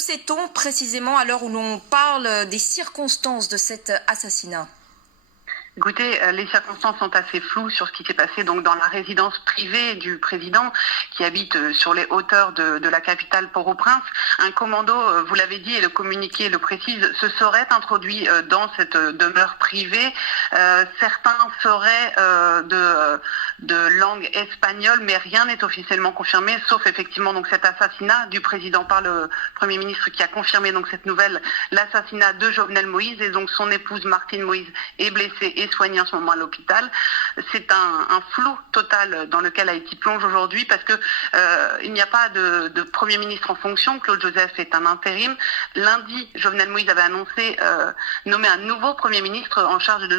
sait-on précisément à l'heure où l'on parle des circonstances de cet assassinat ? Écoutez, les circonstances sont assez floues sur ce qui s'est passé donc dans la résidence privée du président qui habite sur les hauteurs de la capitale Port-au-Prince. Un commando, vous l'avez dit et le communiqué le précise, se serait introduit dans cette demeure privée. Certains seraient de langue espagnole, mais rien n'est officiellement confirmé, sauf effectivement donc cet assassinat du président par le Premier ministre qui a confirmé donc cette nouvelle, l'assassinat de Jovenel Moïse, et donc son épouse Martine Moïse est blessée et soignée en ce moment à l'hôpital. C'est un flou total dans lequel Haïti plonge aujourd'hui parce que il n'y a pas de Premier ministre en fonction. Claude Joseph est un intérim. Lundi, Jovenel Moïse avait annoncé nommer un nouveau Premier ministre en charge de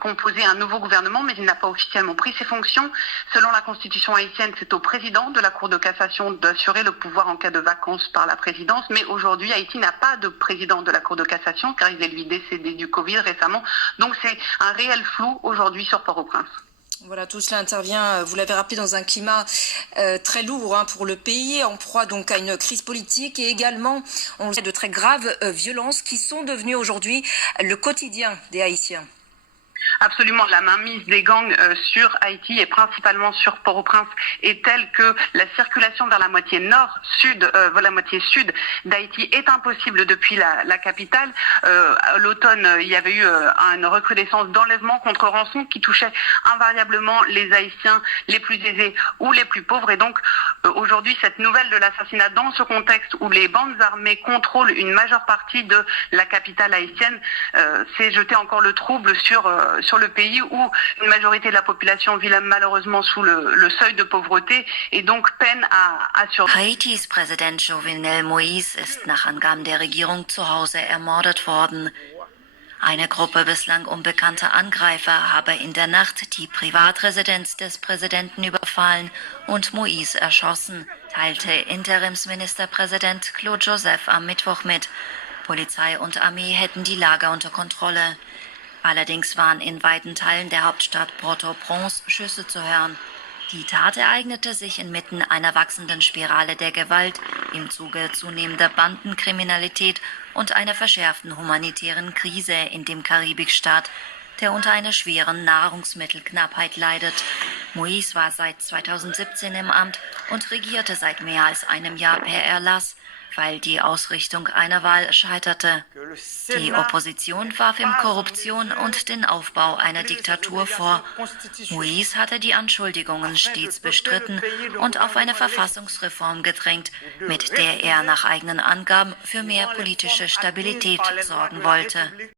composer un nouveau gouvernement, mais il n'a pas officiellement pris ses fonctions. Selon la constitution haïtienne, c'est au président de la Cour de cassation d'assurer le pouvoir en cas de vacance par la présidence, mais aujourd'hui, Haïti n'a pas de président de la Cour de cassation, car il est lui décédé du Covid récemment. Donc c'est un réel flou aujourd'hui sur Port-au-Prince. Voilà, tout cela intervient, vous l'avez rappelé, dans un climat très lourd pour le pays, en proie donc à une crise politique et également, on le sait, de très graves violences qui sont devenues aujourd'hui le quotidien des Haïtiens. Absolument, la mainmise des gangs sur Haïti et principalement sur Port-au-Prince est telle que la circulation vers la moitié nord-sud, la moitié sud d'Haïti est impossible depuis la capitale. À l'automne, il y avait eu une recrudescence d'enlèvements contre rançon qui touchait invariablement les Haïtiens les plus aisés ou les plus pauvres. Et donc aujourd'hui, cette nouvelle de l'assassinat dans ce contexte où les bandes armées contrôlent une majeure partie de la capitale haïtienne, c'est jeter encore le trouble sur le pays où une majorité de la population vit malheureusement sous le seuil de pauvreté et donc peine à survivre. Haitis Präsident Jovenel Moïse ist nach Angaben der Regierung zu Hause ermordet worden. Eine Gruppe bislang unbekannter Angreifer habe in der Nacht die Privatresidenz des Präsidenten überfallen und Moïse erschossen, teilte Interimsministerpräsident Claude Joseph am Mittwoch mit. Polizei und Armee hätten die Lage unter Kontrolle. Allerdings waren in weiten Teilen der Hauptstadt Port-au-Prince Schüsse zu hören. Die Tat ereignete sich inmitten einer wachsenden Spirale der Gewalt im Zuge zunehmender Bandenkriminalität und einer verschärften humanitären Krise in dem Karibikstaat, der unter einer schweren Nahrungsmittelknappheit leidet. Moïse war seit 2017 im Amt und regierte seit mehr als einem Jahr per Erlass, weil die Ausrichtung einer Wahl scheiterte. Die Opposition warf ihm Korruption und den Aufbau einer Diktatur vor. Moïse hatte die Anschuldigungen stets bestritten und auf eine Verfassungsreform gedrängt, mit der er nach eigenen Angaben für mehr politische Stabilität sorgen wollte.